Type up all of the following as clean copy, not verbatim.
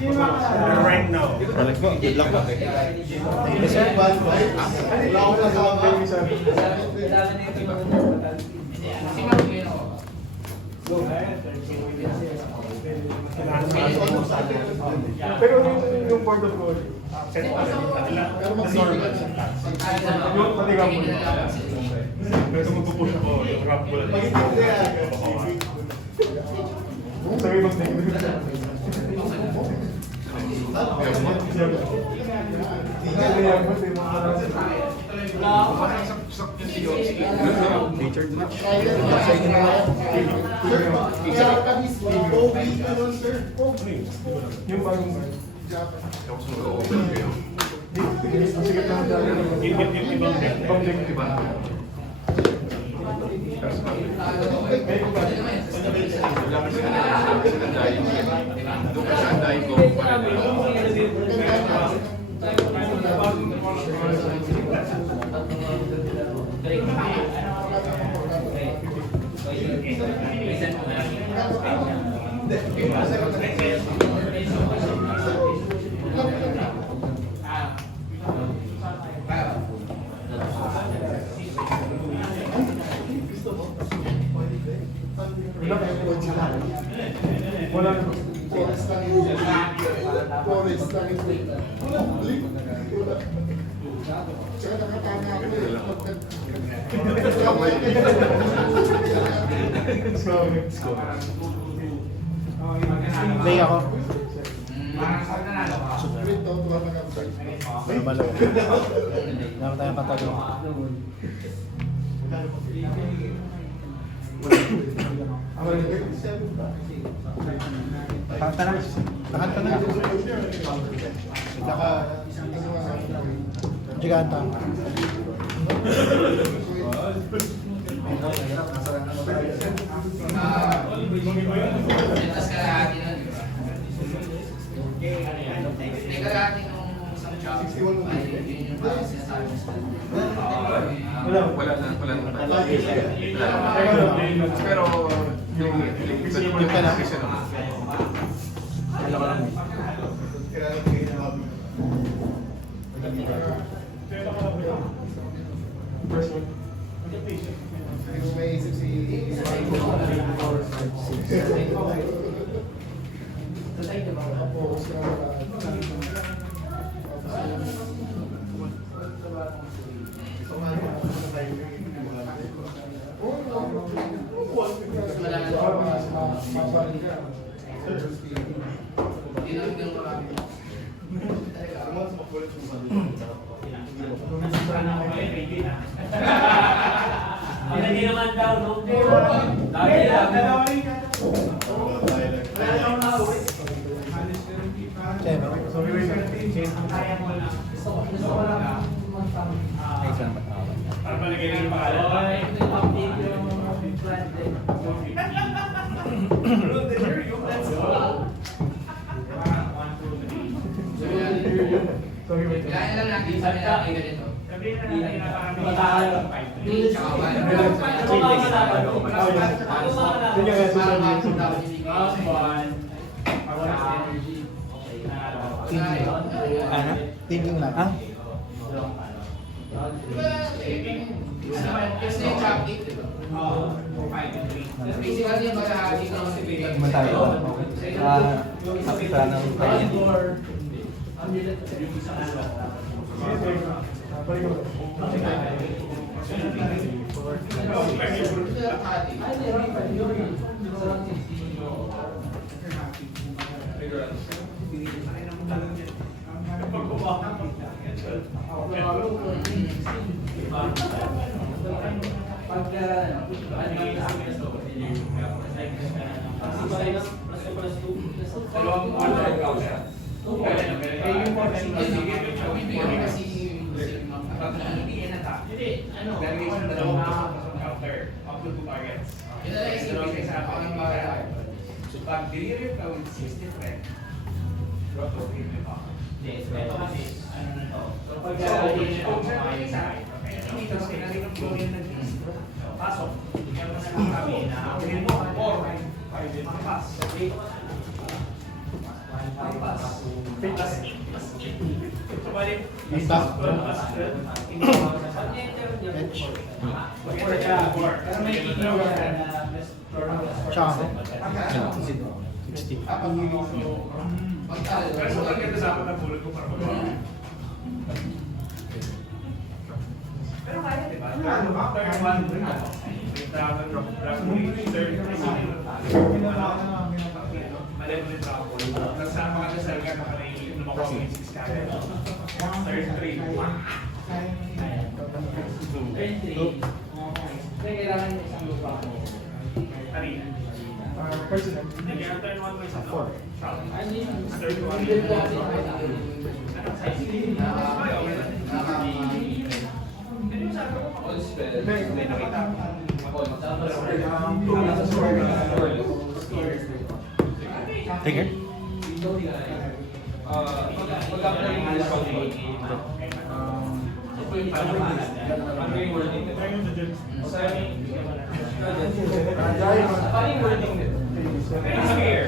Right now. Alex po, good luck po. Yes, sir. Wala ko na sa company, sir. Pero yung portfolio, set pa rin nila. Normal. Yung patigam mo. Pero magpupush ako, yung rap ko lang. Sabi mo Featured match. yung bagong sige lang ibang deck. Wala na. Play ako. Malo. Naman tayong katago. Takanta na. Takanta na. Giganta. Wala na. Pero yung penalty. First one. Hindi naman daw, no? Para malagay lang yung pangalan. Kaya lang natin sa nila ganito. Sabihin na natin na parang matagal lang. Ano? Thinking lang. Ah? Kasi yung chapstick, di ba? Basically yung pagkakati ko kasi bigyan. Matay ko. Kapita ng kain. Pag delivery ka with 60 friend, drop off in the box. Ito kasi, ano na to? So pag kung siya may isa, dito sa kinaling ng flooring ng distro. Pasok, meron na lang kami na abuhin mo, 4, 5 din pass. pass. Plus 8. So, balik. Basta. Edge. Pero may ikaw na Tsaka. 60. Pero sa kanya sa akin na bullet ko para mag- Pero kaya, di ba? Third one, dragon, third, malevolent dragon. Tapos sa mga dasal ka na pala yung lumakas yung 6 kagad. Third 3. Turn 3. Kaya kailangan mo isang lupa mo. Kanina. Personal. Hindi, kaya turn 1 mo isa. 4. Ano yun? Third 1. Hindi nakita ko. Trigger?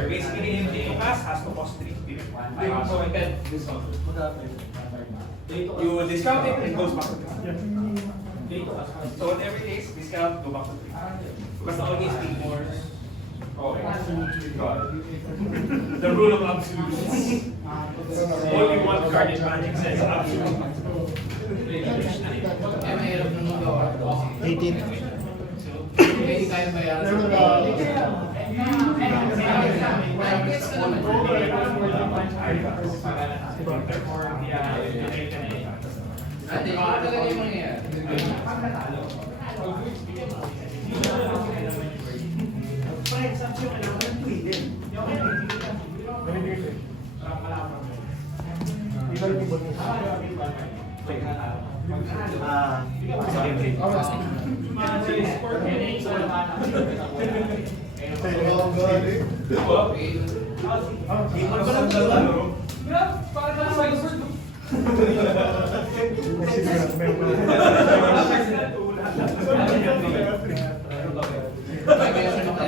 Basically, yung class has to cost 3. You discount it, it goes back to 3. So whatever it is, discount, go back to 3. Basta always be more. Okay. The rule of absolutes. Only one card in Magic says absolute. Eh, mahirap na magawa. 18. Hindi kaya mayaran. Gets ka naman. Ate, ano talaga yung mangyayari? Kaya sa mga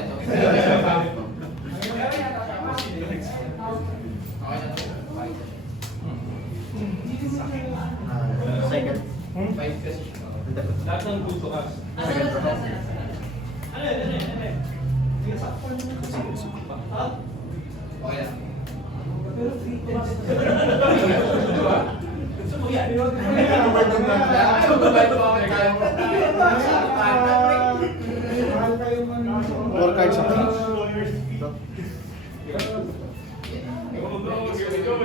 ito. Okay na to. Second. 5 kasi. Lahat ng gusto ka. Okay na. Four cards ako.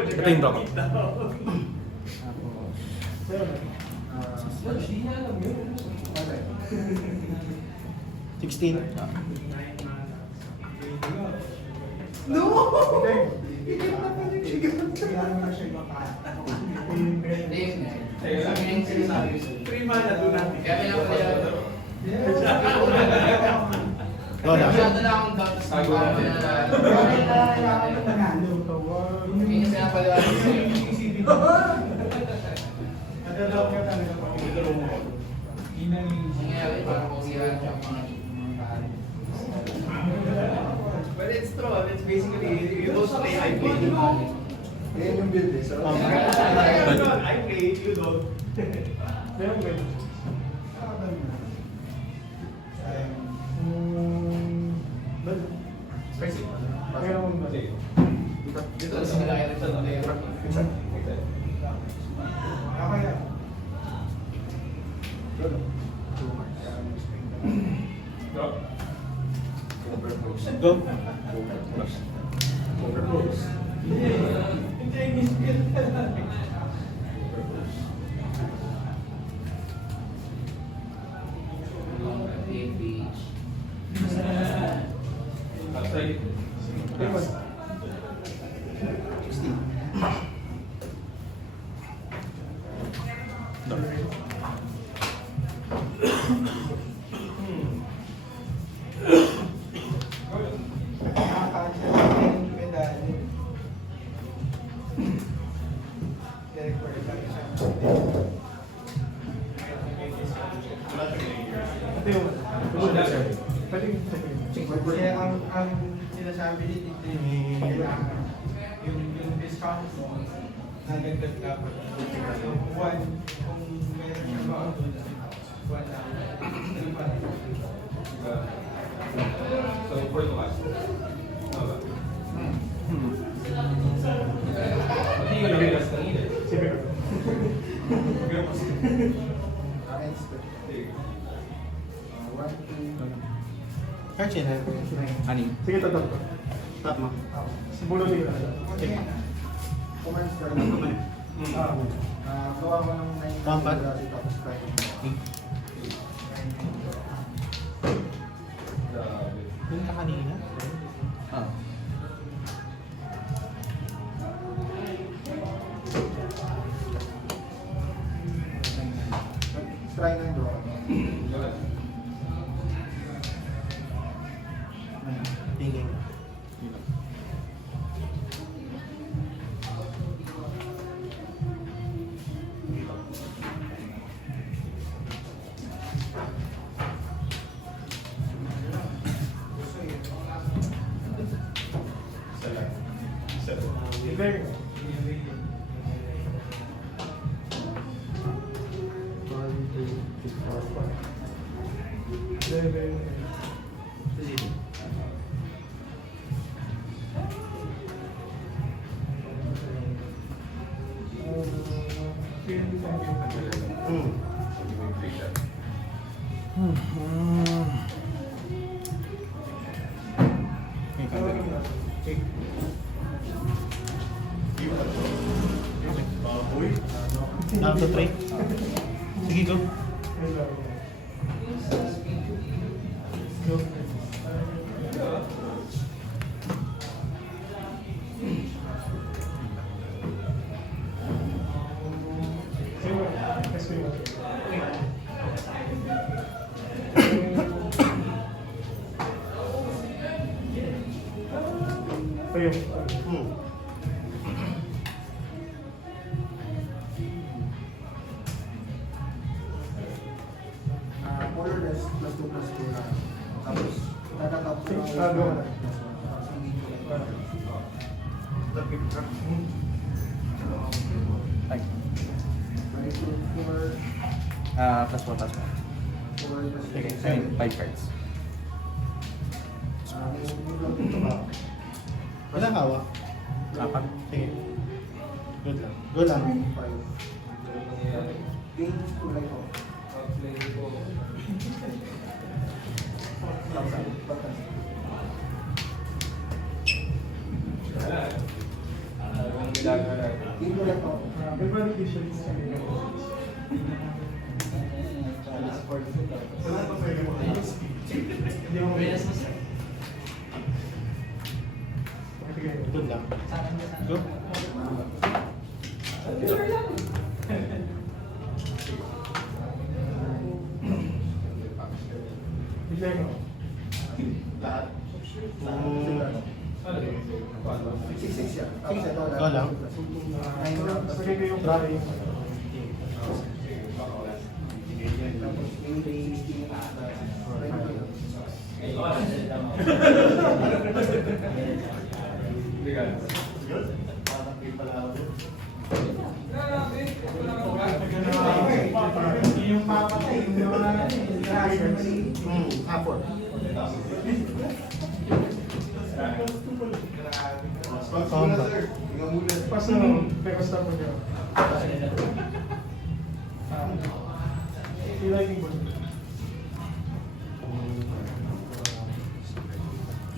Ito yung drop. 16. Kaya pinapalaya. Lola. Masyado na akong dapat sa mga Hindi niya pinapaliwanag sa'yo. Nangyayari para mausiraan siya ang mga But it's true, it's basically, you don't play, I play. Yan yung build eh. So, I play, you don't. Spicy. dito sa malaki rin sa Tolero. Go. Beach. Kaya ang sinasabi ni Tito yung discount. Nagagdag ka pa. So, one, kung meron siya ba, one lang. So, for the last. Hindi ka nag-regas kanina. Sige ka. Kahit siya na. Ani? Sige, tatap ko. Tap mo. Sibulo din ka. Comments ka gawa ko ng 9 Pampat? tapos tayo. Yung ka kanina? Ah. Try na yung Tingin. Sige. 11. Down to 3. Sige, go. Ayun. colorless plus 2 plus 2 na. Tapos, nakatap ko lang Gawa. Ay. 4 Plus 1, plus 1. 4 plus Sige, 7. 5 cards. Ito ba? Ilang hawak? 4. Sige. Good lang. Go lang. 5. Game kulay ko. Game kulay ko. Everybody t-shirts sa kanila. Wala pa pwede mo. Hindi mo Sige. Good lang. Go. Bigyan mo. Lahat. 6 yan. Tapos ito Go lang. 9 lang. Sige ko yung try. Tapos yung base, yung Yung papatay, yung mga Hapon. Pas na, pero stop mo niya. Ilay yung ball.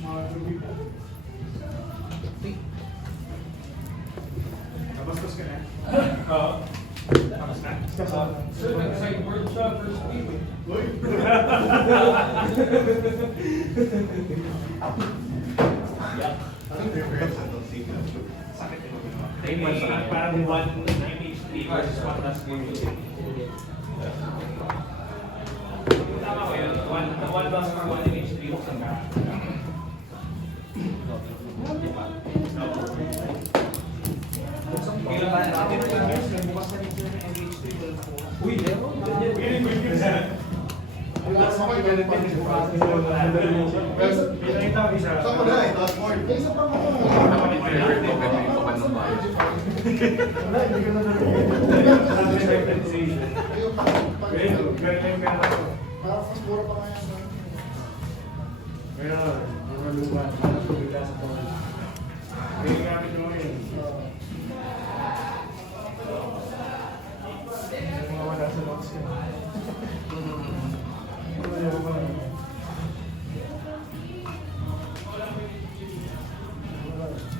Mga tubig. Nabastos ka na? Oo. Sideboard siya, first week. Parang one MH3 versus one last game. Tama ko yun. One loss for one MH3 buksan ka. Kailan ba natin bukas na rin yung MH3 wala nakuha. Uy, Pinakita ko isa. Saan mo na eh? Isa pa mo. Pinakita ko Wala, hindi ka na nalagyan. Sabi na compensation. Ayun, Ganyan, ganyan yung pera ko. parang mas mura pa kaya sa Kaya, mga lupa, para pabila sa tawag. Kaya gamit nyo ngayon. Yung mga wala sa box ka. Wala ko pa.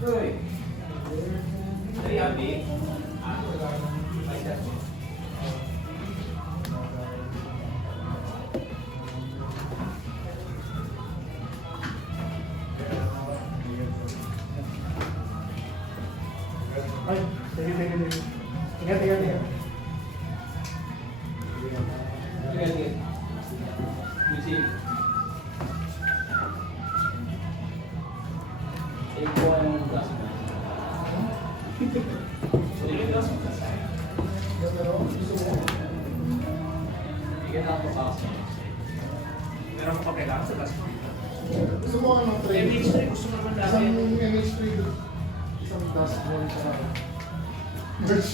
Uy. Ay, Abi. Ay, sige, sige, sige. Ingat, ingat, ingat. Sige. Lucy. Ikaw ang gas mo. Sige, gas mo. pero gusto mo. Sige, tapos gas mo. Meron ko pa kailangan sa last week. Gusto mo anong trade? MH3 gusto mo naman Isang namin. MH3 isang dust ball sa merch.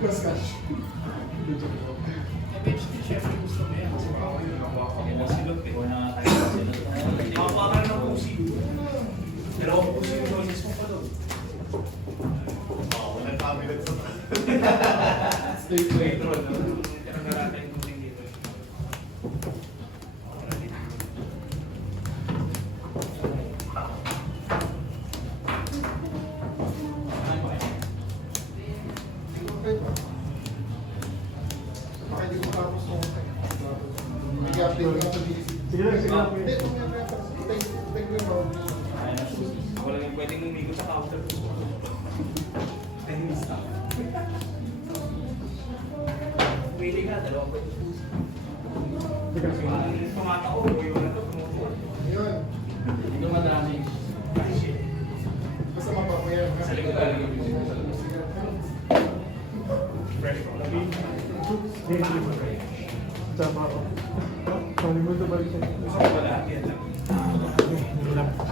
Plus cash. MH3 syempre gusto mo yan. Kasi baka yun nakuha ko. Silot eh. Makakuha ka na ng pusi. Dalawang pusi yung choices mo pa doon. Walang cabinet sa Straight way. Yan ang narating kong dito. Baka hindi ko tapos nung nag-update nga sa DC. Sige lang, sige lang. Hindi, kung may reference, take ko yung round. Ako lang yung pwedeng umigo sa counter. 10 minutes na. Pwede nga, dalawang pwede pusi. Sige, sige. Tumatao, buyo na to, tumutuwa. Yun. Hindi madami. Ay, shit. Basta mapapayan. Sa likod ka, fresh from the beach. Sige, sige. Sama ako. Kalimutan ba siya? Gusto ko wala, yan lang.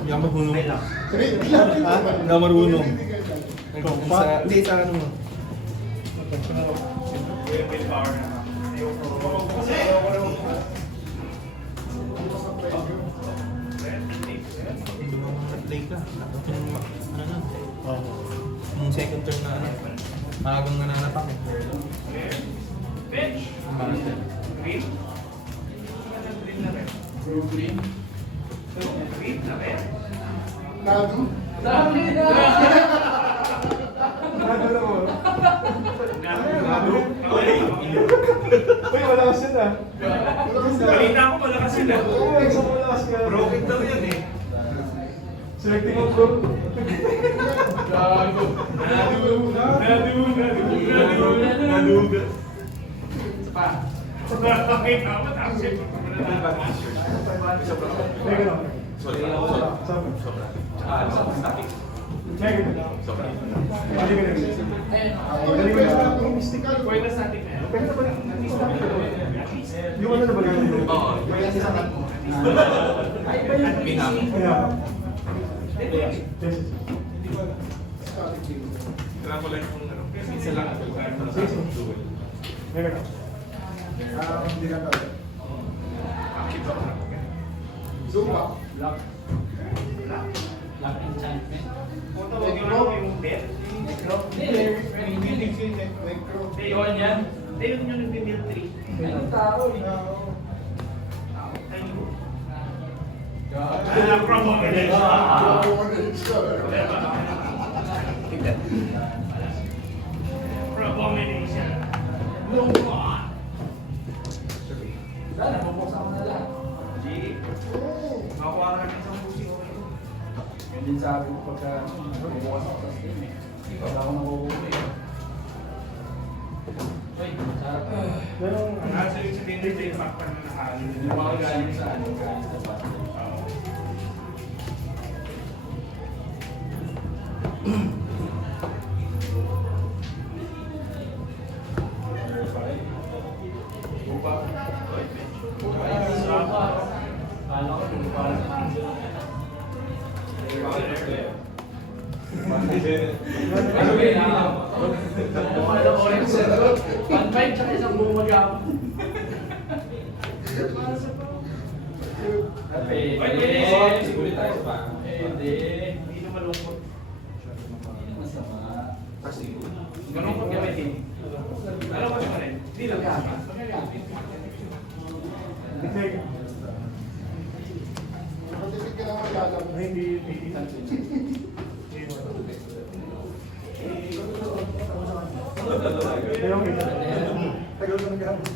Hindi ako marunong. Ay lang. Sige, Ha? Hindi ako marunong. Ikaw, Hindi, sa ano mo. Willpower na. Ayoko. Kasi ayoko naman. Nag-play ka. Tapos yung, ano na, Oo. yung second turn na ano, maagang nananapak eh. Bench. Ang bakit eh. Green. Green na rin. Brooklyn. Green na rin. Nado. Dami na! Nado mo. Nado. Uy, malakas yun ah. Balita ko malakas sila. Oo, isang malakas ka. Broken daw yan eh. Selecting mo bro. Gago. Naduga. Isa pa. Nakakita mo, tapos yun. Teka lang. Sorry, Sabi. sobra. Static. Teka lang. Sobra. Hindi ka nag-isip. Ayun. Hindi pwede na itong mystical. Pwede na sa atin na yan. Pwede na ba rin? Yung ano na ba gano'n? Oo. Pinang. Kaya. Yes, yes. Static game. Kailangan ko lang yung ano. Isa lang ako. Sige, sige. Teka lang. Hindi na tayo. Zoom up. Lock. Lock enchantment. Kung tawag yun ako yung death. Necro. Yun yan. Ayun yung nag-mill 3. Anong tao eh? Ayun. Gago. Abomination. Sana, mabuksan ko na lang. G. Makakuha ka ng isang pusi ko kayo. Yun din sabi ko pagka bubukas ako sa Steam eh. Pag ako nakuhuli eh. Uy, sarap eh. Pero, Ang nasa yung sa dinner, yung factor na nakaano. Yung mga galing sa ano, galing sa basta. Kala ko, hindi pa alam. Ano ba yun? Ano ba orange sir? 1.5 tsaka isang buong mag-ama. Siguro tayo sa baka. Hindi na malungkot. Malungkot ka ba din? Alam mo siya rin? Hindi lang. Nakatipid ka naman lalab. Ay, hindi. Ayun, tagal ko nag-aabot.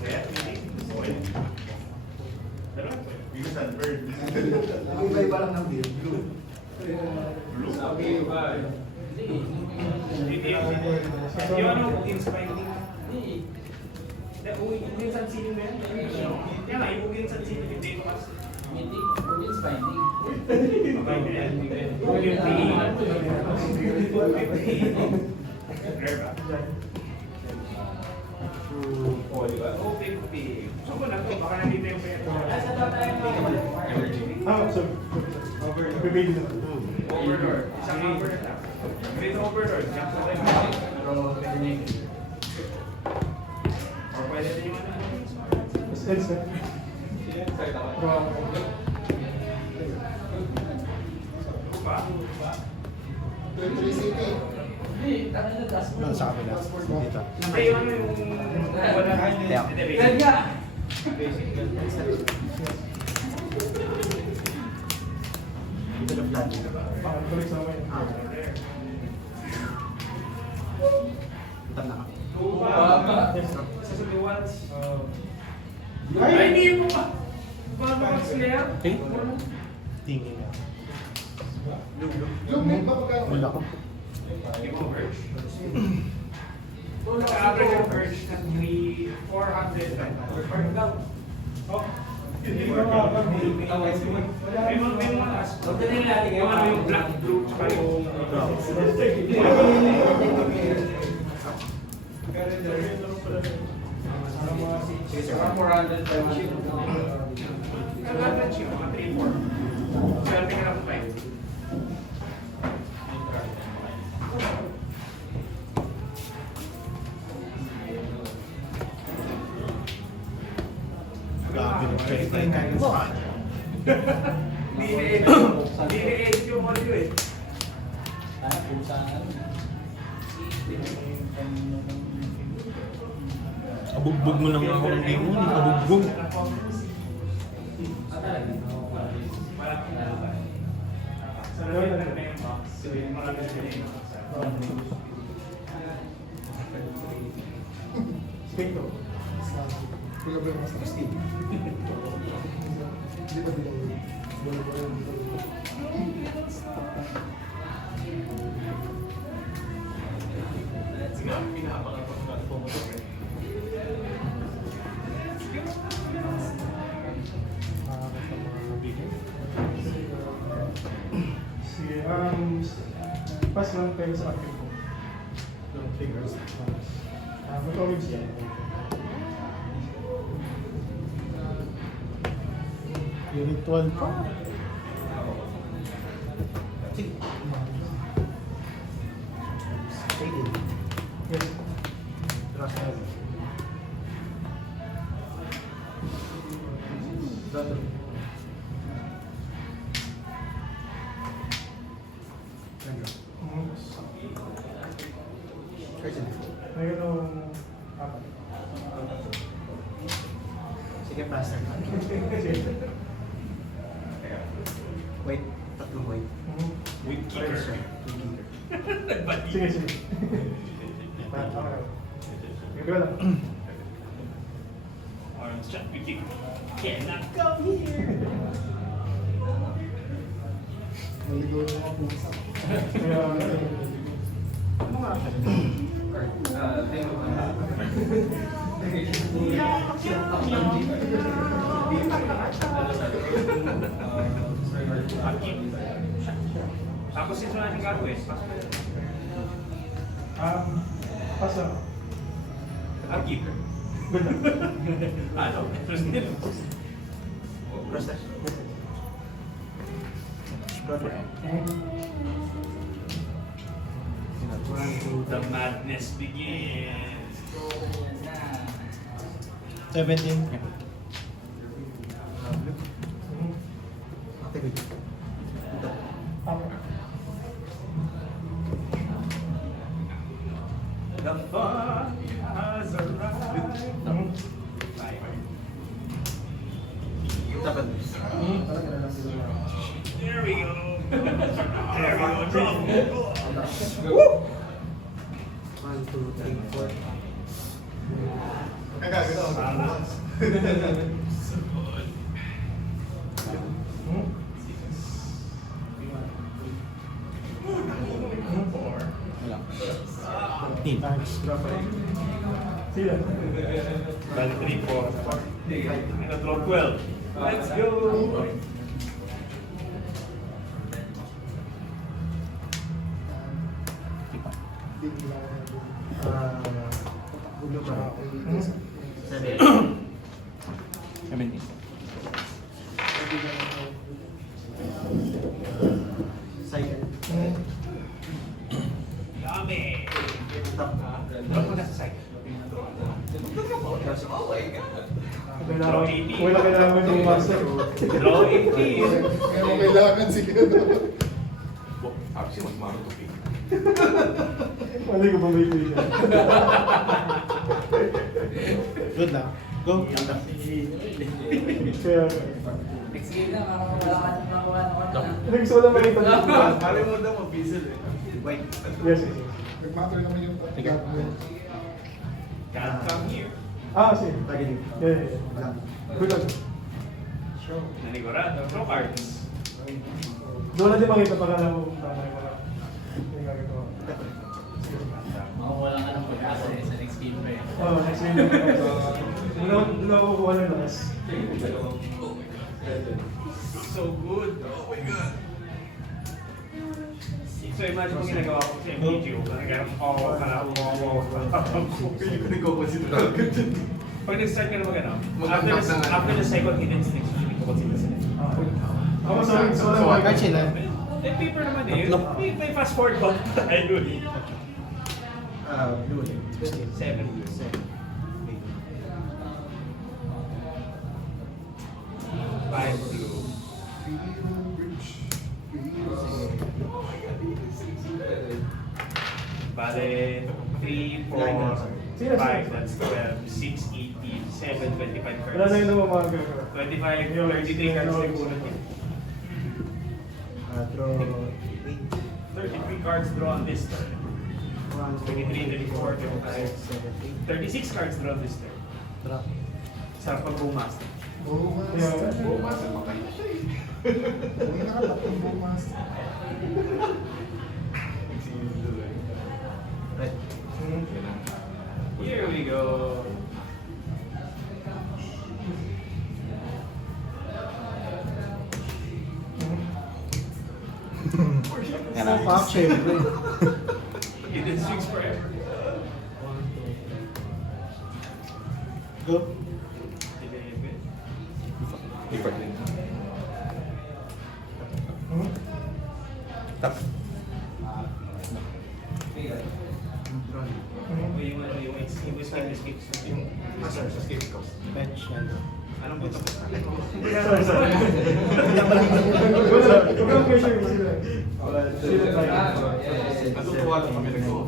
Because that bird. Nag-iba lang ng beer. Blue. Sabi ba? Hindi yung ano, Bugins Finding. Bugins San Sino na yan? Yan nga, yung Bugins San Sino, yung dito kasi. Hindi, it's finding. Rare ba? Oo, di ba? Oh, 50. Gusto ko na ito, baka nandito yung pera. So, bibili na. Overlord. Isang overlord lang. Green overlord. Jump sa tayo. Pero pwede na yun. Or pwede din yung ano. Else na. Ba? 23 City. Hindi, tanga na taas mo. Sa kabila. Dito. Hindi yung ano yung wala. Yeah. Hindi, Yan nga! Dito na plan. Tuloy sa akin. Tan na ka. Sa Suliwans. Ay! Ay, hindi mo pa. Paano ka sila? Tingin na. Yung ba pagkano? Wala ko. Hindi mo merge. Sa average of merge na 400 per daw. Oh. May mga malas. Huwag na nila natin yung ano yung black, blue, tsaka yung... Saka 400 per sheet. Kagagad siya, mga 3-4. Swerte ka lang 5. Grabe na kayo. Tayo kayo sa kanya. Hindi na-edit yung audio eh. Ano, kung saan? Abugbog mo lang ako ng limon. Abugbog. Sa loob na yung box. So yung mga ganyan. Speak to. Kuya ba yung mas Steve? Hindi ba din? Sige, pass lang kayo sa akin po. Yung figures. Mag-orange yan. Unit 12 pa. Yes. Trust us. Dito. Ngayon yung apat. Sige, plaster. Wait, tatlong wait. With kicker. Sige, sige. Okay. Sige ko lang. Orange shot with kicker. Cannot come here. Maligo ng mga pusa. Kaya, ano nga? Tapos ito natin gagawin. Pass lang. Ang kicker. Good lang. Ano? First nil. Plaster. Brother. The madness begins. 17. The fun has arrived. Dapat. There we go. There we go. Drop. 1, 2, 3, 4. Wala. Sila. Bali 3, 4. And a draw 12. Let's go. Ulo ba? 7. 17. Cycle. Dami. Top. Ba't mo nasa side? Kailangan, wala kailangan yung master. Draw 18. Kailangan siguro. Mali ko ba may pili? Good lang. Go. Kaya, Next game na, wala ka nang nakuha na. hindi gusto ko lang makita dito. Pare mo daw mabisil eh. White. Yes, yes. Nag-matter naman yung Sige. Can't come here. Ah, sige. Targeting. Yeah, yeah, yeah. Blank. Good lang. Nanigurado. Draw cards. Doon natin makita pag alam mo kung tama yung mga yung gagagawa. Makukuha lang ka ng pag-asa eh, sa next game pa eh. Oh, next week. Doon ako kukuha ng lakas. So good. Oh my God. So imagine kung ginagawa ko sa MTG, parang Pili ko rin ko consider agad dyan. pag nag-start ka na mag-ano, Mag-unlock na nga. after the second hidden sticks, hindi ko consider sila. Ako so lang Kahit sila. Eh, paper naman eh. May fast forward ba tayo eh. Blue. 7. 7. 5 blue. Bale, 3, 4, 5, that's 12, 6, 18, 7, 25 cards. Wala na yun naman mga gagagawa. 25, 33 cards na kulang yun. Draw 33 cards draw on this turn. 8. 23, 34, 25. 7, 36 cards draw this turn. Drop. Sarap pag bumaster. Yeah. Bumaster pa kayo siya eh. Uy, nakatapong bumaster. Red. Here we go. Yan na. Fuck, syempre. Hidden streaks forever. Go. 11. Tap. Yung escape. Master, sa escape ko. Bench. Yan. Anong buto ko sa akin? Sorry, sorry. Huwag kang pressure mo sila. Sila tayo. Natutuwa lang kami nag-go.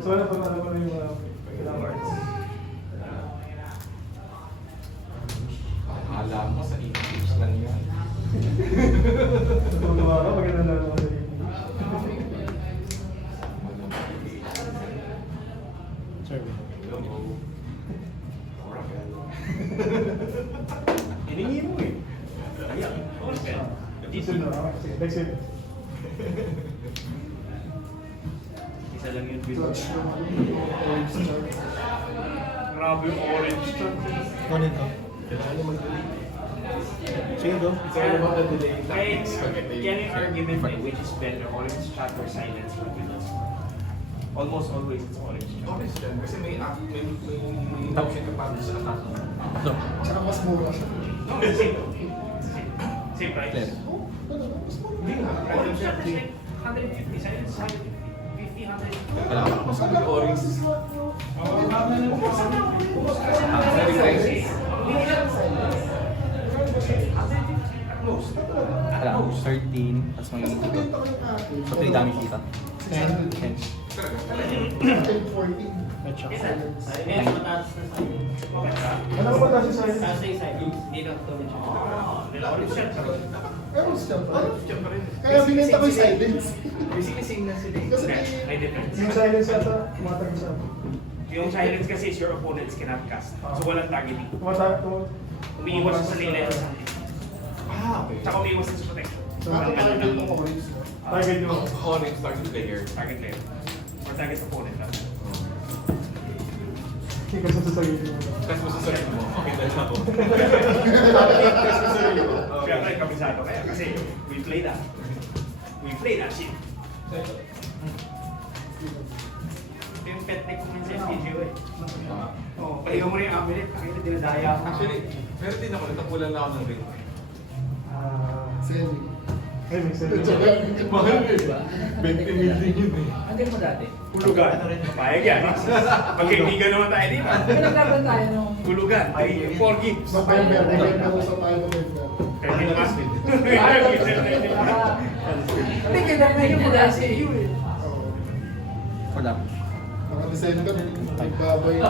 So ano pa ano yung mga kailangan cards? Alam mo sa English lang yan. Kung gawa ka, maganda na naman sa Survey. Hiningi mo eh. Ayan. Okay. Dito na. Sige, next week. Isa lang yun. Clutch naman yung orange chart. Grabe yung orange chart. Kunin ko. Sige, go. It's all about the delay Can tactics. an argument make which is better, orange chat or silence for winners? Almost always it's orange chat. Honest yan, kasi may option ka pa sa attack. No. Tsaka mas mura siya. No, same. Same price. Clear. Oh, mas mura. Orange shot is like 150, silence 150, 50, 100. Kailangan ko mas mag orange. Very nice. Kailangan ko 13, tapos magiging Kasi benta ko yung akin. so 3 damage kita. 10. 10-14. At saka Silence. Ano ba tayo sa Orange shot. Meron siya pa. Shot pa rin. Kaya binenta ko yung silence. Basically, same na sila eh. Kasi May difference. yung silence yata, tumatag sa Yung silence kasi is your opponents cannot cast. So walang targeting. tumatag. Umiiwas sa nila sa Okay. Tsaka umiiwas sa protection. nakakatagal Walang yung orange. Target yung Orange target player. target player. Or target opponent lang. hindi ka sasasayin mo. Kasi masasabi mo, okay dahil ako. Kaya tayo kabisado kaya kasi we play that. We play that shit. Yung pet deck ko minsan yung video eh. Oo, pahiga mo rin yung amulet. Nakita dinadaya ako. Actually, meron din ako, natapulan lang ako ng ring. Semi. Ay, may Tsaka silence. Mahal eh. 20 mil din yun eh. Hindi mo dati. Hulugan. Papayag yan. Magkaibigan naman tayo dito. Pinaglaban tayo nung... Hulugan. 4 games. November. November ko sa tayo November. 13 mas. Hindi, kinamay mo dati iyo eh. Oo. For that. Mga December, nagbabay na.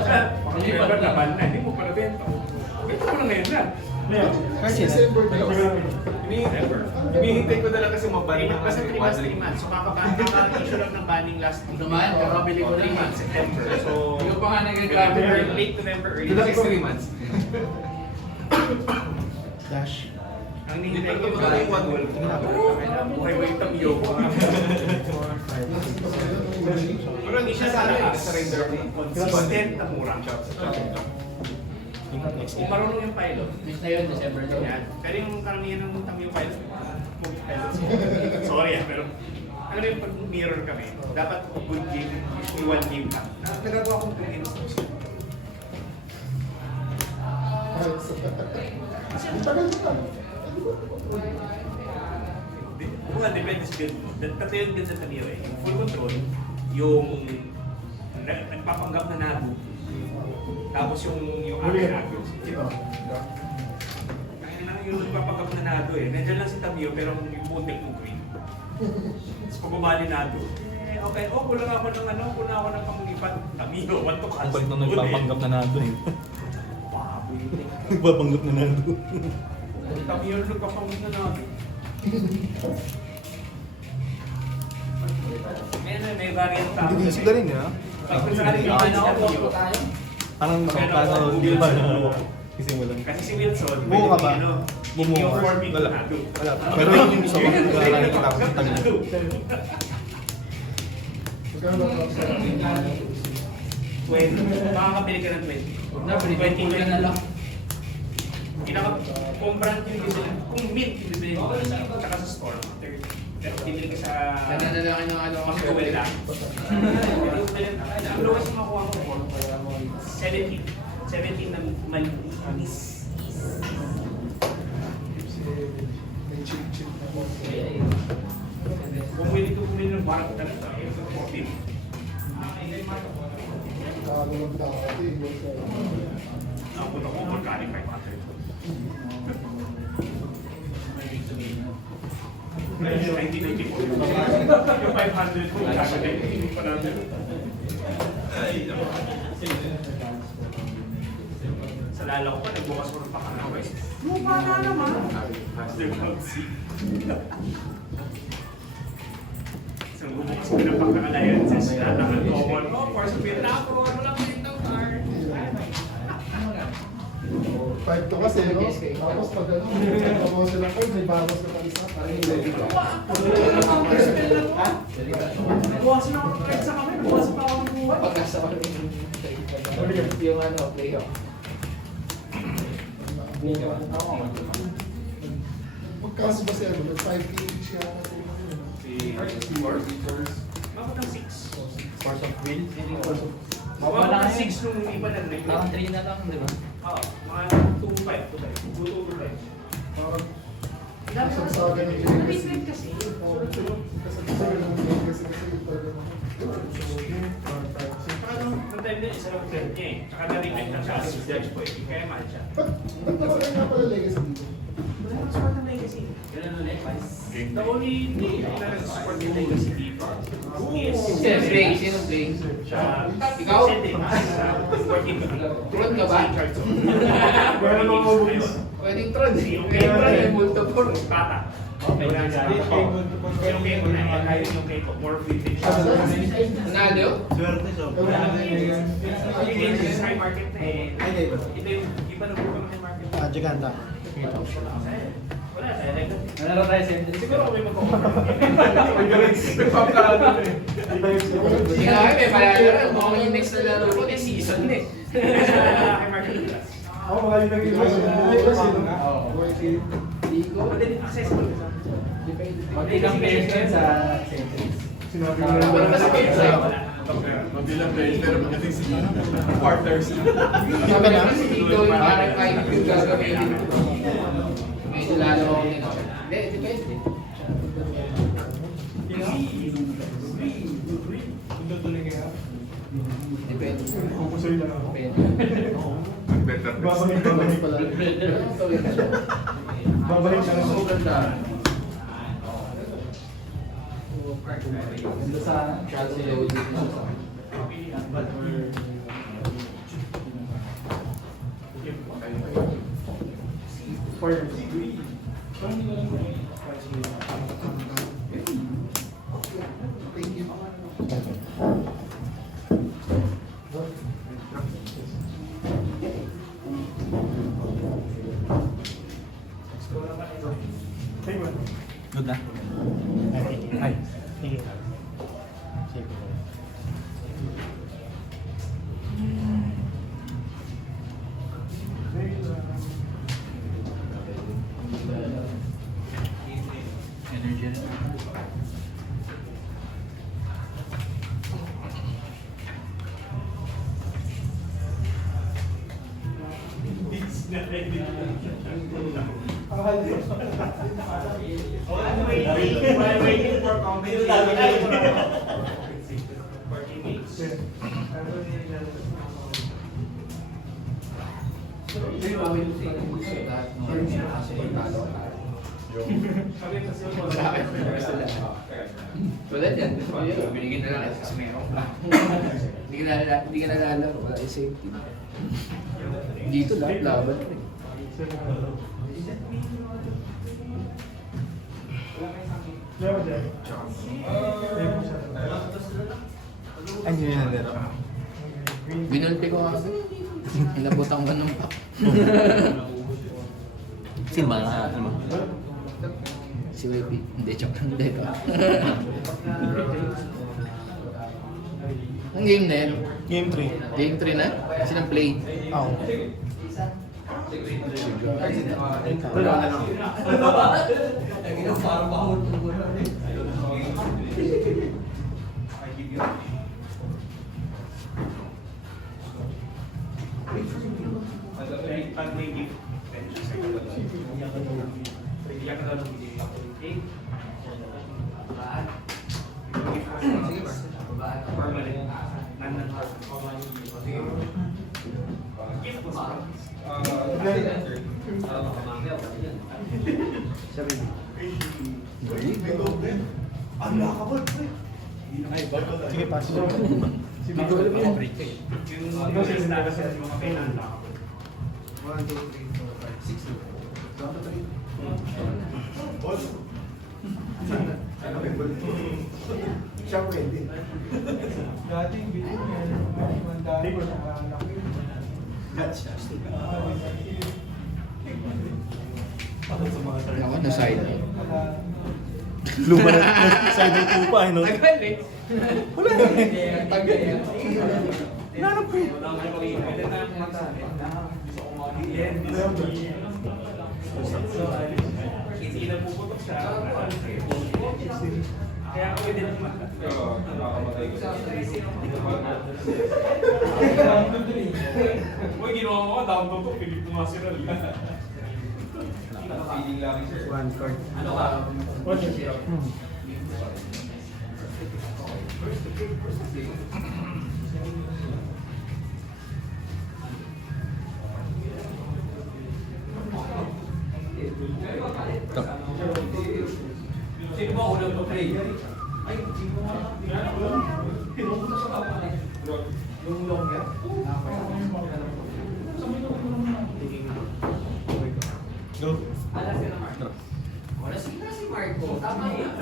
Hindi pa ba naman na? Hindi mo pa nabenta. Benta mo na ngayon na. Kasi December na lang. Hinihintay ko na lang kasi mabanin ang Basta 3 months, 3 quadring. months. So kaka-issue lang ng banning last week. Naman, kakabili ko 3 months, September. So, Hindi ko pa nga nag-grabe. late November, early Ito lang is 3 December. months. dash. Ang nihintay ko Hindi pa yung 1 wolf. buhay mo yung tamiyo ko. Pero hindi siya sa lakas. Surrender me. Consistent na mura. Kung marunong yung pilot, Miss na yun, December daw. yan. Pero yung karamihan ng tamiyo pilot, movie pilots. Sorry pero ano yung pag mirror kami, dapat good game, usually 1 game lang. Nagagawa kong 2 games. Ang tagal na. Kung depende sa build mo. Tatlo yung build sa tamiyo eh. Yung full control, yung nagpapanggap na nago, tapos yung aking nago. Yung nagpapanggap na nago eh. Nandiyan lang si Tamiyo pero yung buntik mo green. Tapos pababa ni nago. Okay, kulang ako ng kulang ako ng panglipat. Tamiyo, want to Ang catch. balik nung nagpapanggap na nado eh. Baboy. Nagpapanggap na nado. Tamiyo na nagpapanggap na nago. May variant tao. Dinisip na rin ha? Pag sakaling yung si Tamiyo, Parang parang hindi ba na kisimulan. kasi si Wilson, Buo ka ba? Bumuo. Yung Bumuo. 4 Wala. nago. Wala. Pero yung isa ko, naglalaki kita ko sa tagli. Magkano ba ang sa 20. Makakabili ka ng 20. Huwag na, pinipin ka na lang. Kung brand yung bibili, kung mint yung bibili mo, tsaka sa store, 30. Pero bibili ka sa... Kanya na lang ano Mas kasi kuwel lang. Ang lowest na makuha ko, 17. 17 na malis. may chip na mo? Kung pwede ko bumili ng barang talaga, 14. Bago magdati. Napunta ko magkari 500. Yung 500 ko, kakagay, hindi pa natin. Sa lala ko pa, nagbukas ko ng pakangaway. Lupa na naman. So, bubukas ko ng pakangalayanses. Natangan ko ako, Force of Vietnam, ano lang dito, car. 5 to kasi, no? Tapos pag ano, babawas sila ko, may bawas na pag isa. Parang hindi. Buwasin ako kahit sa kami, buwasin pa ako ng buwan. Pagkasama yung playoff. Magkaso ba siya? 5K each siya kasi. Mabot ng 6. Force of will. Mabot ng 6 nung iba na rin. Parang 3 na lang, di ba? Oo, mga 2-5. 2-5. Parang Kasagsagan ng legacy. Different kasi. Kasagsagan ng legacy kasi talaga. Sometimes din, isa lang trend niya eh. Tsaka na-remake na siya as judge po eh. Kaya mahal siya. Ba't nakalagay nga pala legacy dito? Wala nang support ng legacy. Ganun nun eh. The only thing na nag-support ng legacy dito is Play, sino play? siya. Ikaw? Working Tron ka ba? Meron akong movies. Pwedeng Tron. Yung Pwedeng Tron yung multiple. Bata. Okay, wala siya. Yung kay ko na yan, kahit yung kay ko, more vintage. Nanalo? Swerte so. Yung vintage high market na eh. Ay, di ba? Ito yung iba na buko ng high market. Ah, Giganta. Wala tayo. Nanalo tayo sa Siguro kami mag-offer. Hindi nga kami, may palala. Mukhang yung next na laro ko, eh, season na eh. High market class. Ako mga yung nag-iwas. Legacy, no? Hindi ko. Pwede din accessible. Hindi kang players yan sa Centuries. Sinabi mo Wala kasi kayo sa'yo. Mabilang players pero pagdating sa quarters. Sabi na, kasi dito yung parang kahit yung gagamitin ko. Medyo lalo ako nito. Hindi, depende. Depende. Kukusoy lang ako. Depende. Babalik ka lang. Babalik ka lang. So, ganda. Ganda sa shadow load dito sa Good na. Ay. Sige. Sige. energy. Waiting for comment. 40 minutes. Tulad yan, binigyan na lang kasi meron pa. Hindi ka nalalaro, wala yung safety. Dito lahat laban. Ay, hindi na nalaro. Binulti ko nga. Inabutan ko ng pack. Sino ba? Ano? Si Webby. Hindi, joke. Hindi ko. Ang game na yan. Game 3. Game 3 na? Sinang play? Ako. Pag may gift, bigyan ka daw ng cake. Permanent. Gift was Sige, pass. Yung sinasabi sa mga kailangan. 1, 2, 3, 4, 5, 6. Siya pwede. Dati yung video niya, mandali ko na laki. Ako na side. Luma na. Side ng tupa, no? Tagal eh. Wala na eh. Tagal eh. Nanap ko eh. Hindi na puputok siya. Kaya pwede na kumata. Uy, ginawa mo ka, down to 2, pilit mo nga si Ral. feeling lang sir. One card. Ano ka? What's your Sino ba unang mag-play? Ay, sino ba? Pinupunta sa kapatid. Yung long yan? Go. Alas ka na Marco. Wala si Marco. Tama yan.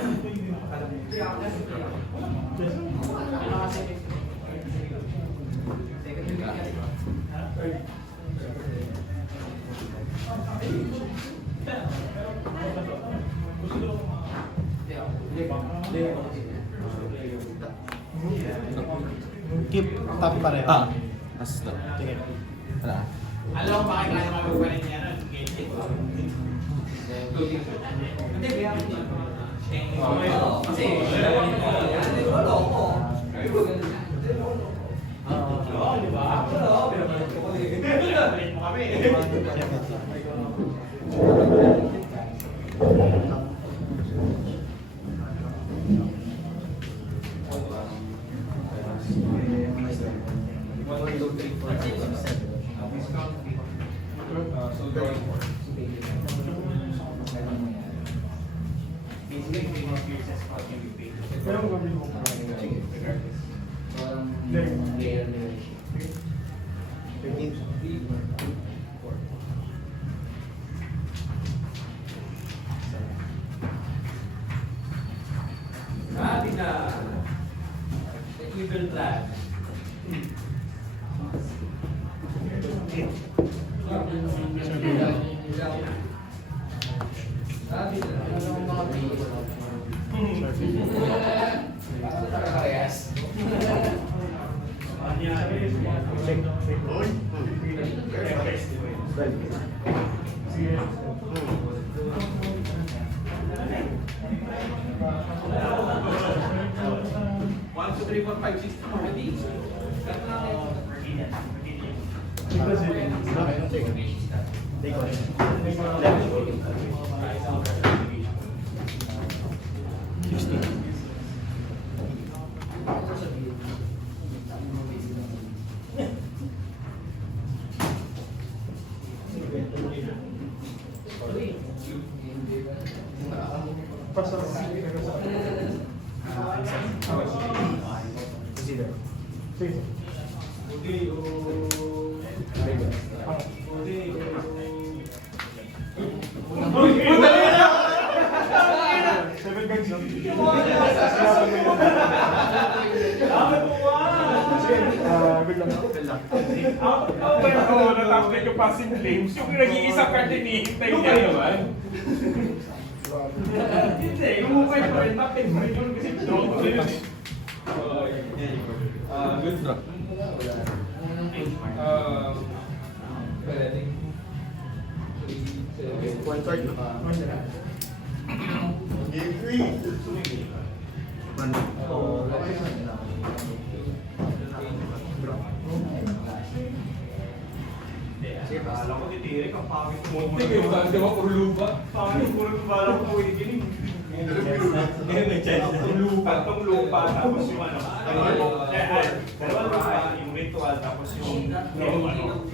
Kaya ako kasi kaya. Ano kasi? Second week yan. Keep top pa rin. Ah. Mas stop. Sige. Wala. Alam mo bakit kaya magpapalit niya nun? Hindi, kaya kasi, wala ko. Oo, di ba? Oo, pinapalit mo kami. Basically, 3 more years as what you pay. Pero ang gawin mo? Layer layer. 13. Grabe na. Evil plan. Grabe na. Parehas. One, two, three, four, five, six, already. Seven guys lang. Good lang. Pero natapos yung passing claims, yung nag-iisang card din ihintay niya naman. Hindi, yung mukha ko rin, tapin mo rin yun kasi joke rin yun eh. Good draw. One card. Game 3. Alam ko titirik ang pangit mo. Hindi kayo ba? Di ba puro lupa? Pangit mo rin ba lang po ikinig? Yung lupa, itong lupa, tapos yung ano. Dalawang lupa, yung ritual, tapos yung ano.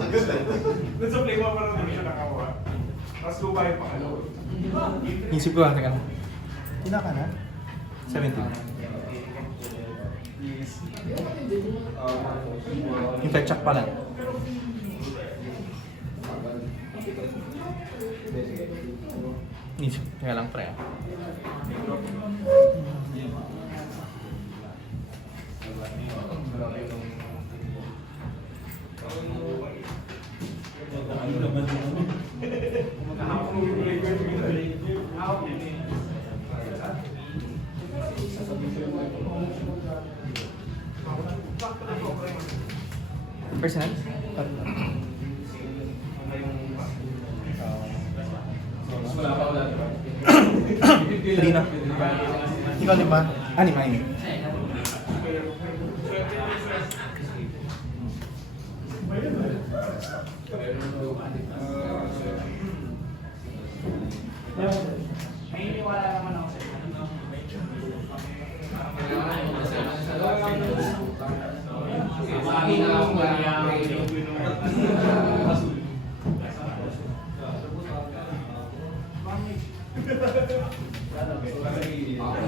Doon sa play mo parang hindi siya nakawa. Tapos lupa yung pangalawa. Isip ko teka. Ina ka na? 17. Hintay check pa lang. Isip. Kaya lang pre. Personal? Hindi na. Ikaw 5? Ah, 5 yun. Sige, okay.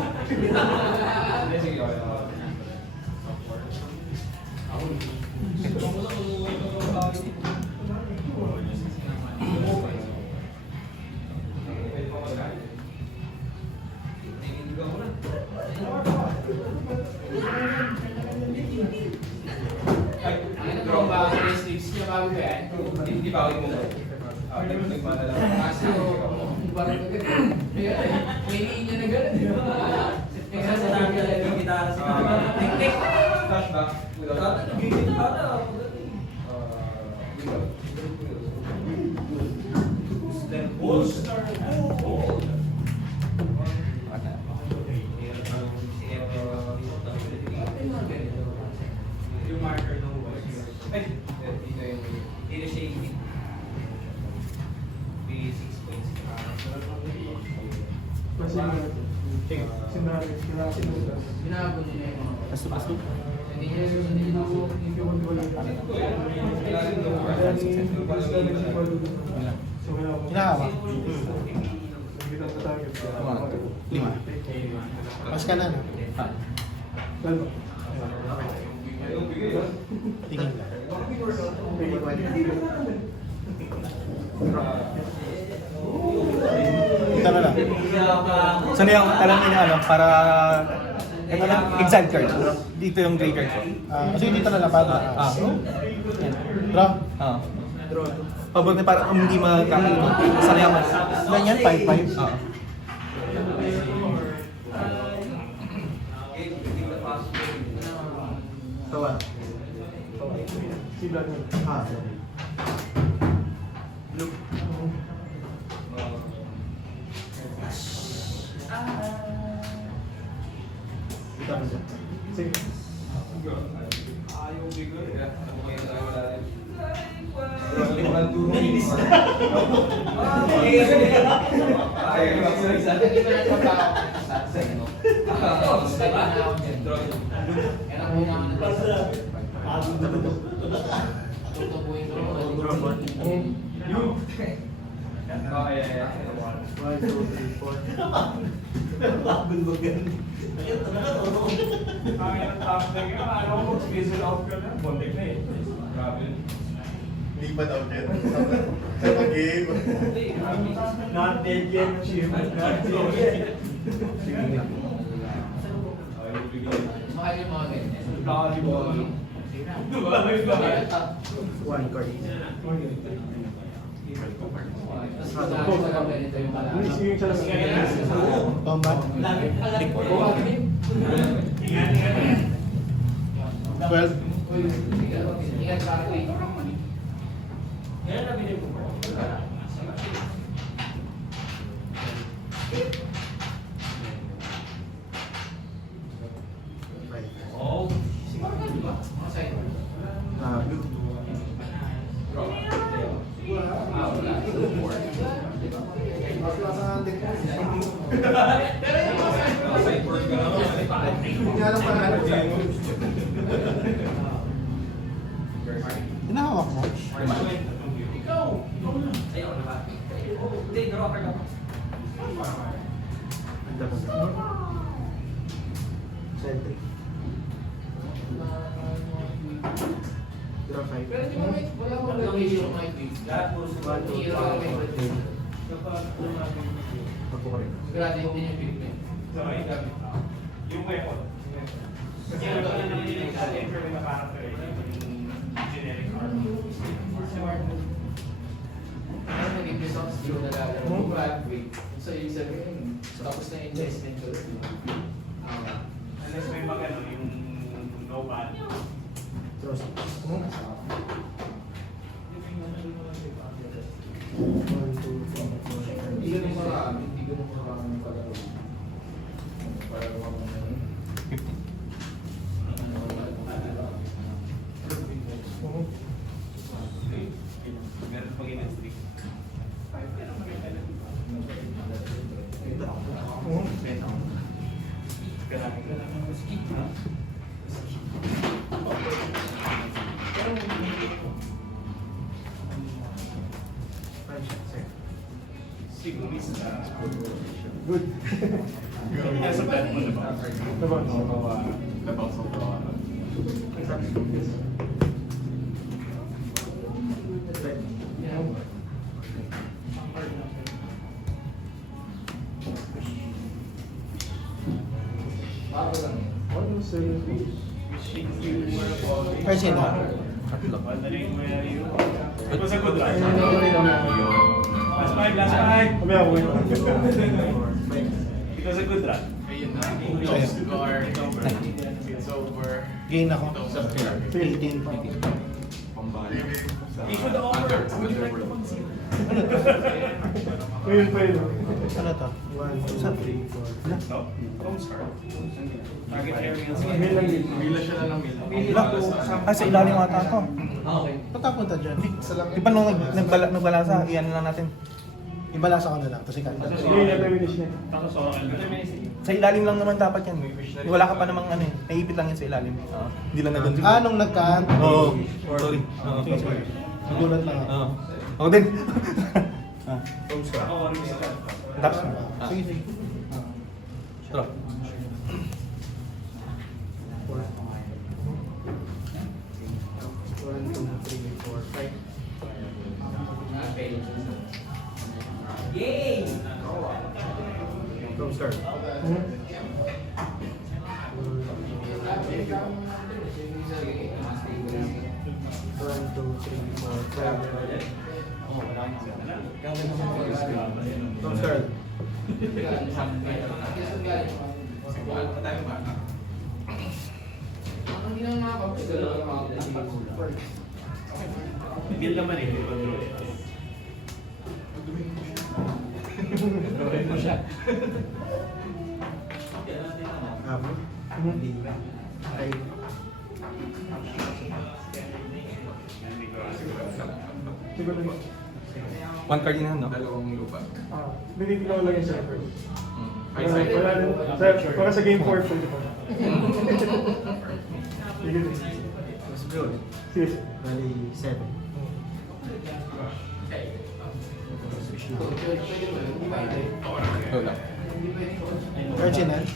Ano ba ako yung sleeves niya bago ba yan? Hindi pa ako mo. Nagmadala. Kaso, parang may linya na gano'n. Kaya sa dami na yung gitara sa mga tik-tik. Flashback. Without Gitara. Booster. yung marker ng voice. Ay, dito yung Dito siya yung B6 points. Kasi sinari, Binago niya yung mga... Pasto. Hindi niya susundin ako. hindi ko wala. So kaya ako. Hinahawa. Kita sa target. 5. Mas ka na, no? Lalo. Tingin lang. Ito na lang. So, yung alam niyo na ano, para... Ito lang, exile card. Dito yung gray card ko. Sige, dito na lang para. Draw. Pabag na para hindi magkakalikot. Sana yung... Ganyan, 5-5. Tawa. Sila niya. Dito na dyan. Sige. ayaw bigay. Ako kayo tayo wala rin. Hindi ba nagpapako sa inyo? Gusto ba na ako dyan? Kaya na muna ako nag-isa. Tutubuin ko naman. One, two, three, four. Hindi pa daw yan. Sa pag-game. Not dead yet, achievement. Not dead yet. Mahal yung mga ganyan. One card. Tapos pag ako ganito yung malaman. Yung sa lamin. Combat. 12. Ingat ka ako eh. Yan na binili ko. Oh, siguro ka, di ba? Mga side. Wala. Mas nasa deck. Sideboard ka naman. Hindi alam pa na. Hinahawak mo. Ikaw! Ayaw na ba? Hindi, draw ka na. Centric. Draw 5. Pero di ba may, wala akong location ng my tweets. Lahat puro sa Hero ako may birthday. Sigurado hindi niya pick. Yung weapon. Kasi ano ba naman yung na parang generic arm. Ano nag-invest ako sa skill na lalaro? Kung graduate. So yung sabihin, tapos na investment ko. Unless may magano yung no ban. Draw 6. Hindi ganun marami. Hindi ganun marami palaro. Para naman Meron pag in-streak. Good. Person na. It was a good run. Last five, last five. Kami ako yun. It was a good run. Gain ako. 18. He should offer. Would you like to concede? Ngayon pa yun. Ano to? 1, 2, 3, 4. No? Home start. Target areas. Mail lang din. Ah, sa ilalim ata to. Okay. Ba't punta dyan? Isa lang. Di ba nung nagbalasa, iyan lang natin. Ibalasa ko na lang, tapos ikan. Ngayon na finish niya. Tapos oral. Sa ilalim lang naman dapat yan. Wala ka pa namang ano eh. Naipit lang yan sa ilalim. Hindi lang naganda. Ah, nung nagkaan? Oo. Sorry. Nagulat lang ako. Oo. Ako din. Home start. Ako, ano isa ka? Tapos. Sige, sige. Drop. 1, 2, 3, 4, 5. Yay! From start. From start. Tigil naman eh. Siguro na. One card in hand, no? Binitigaw lang yung server. Ay, side. Wala din. Para sa game 4 po ito. Sige. Mas good. Sige. Bali, 7. Wala. Cards in hand?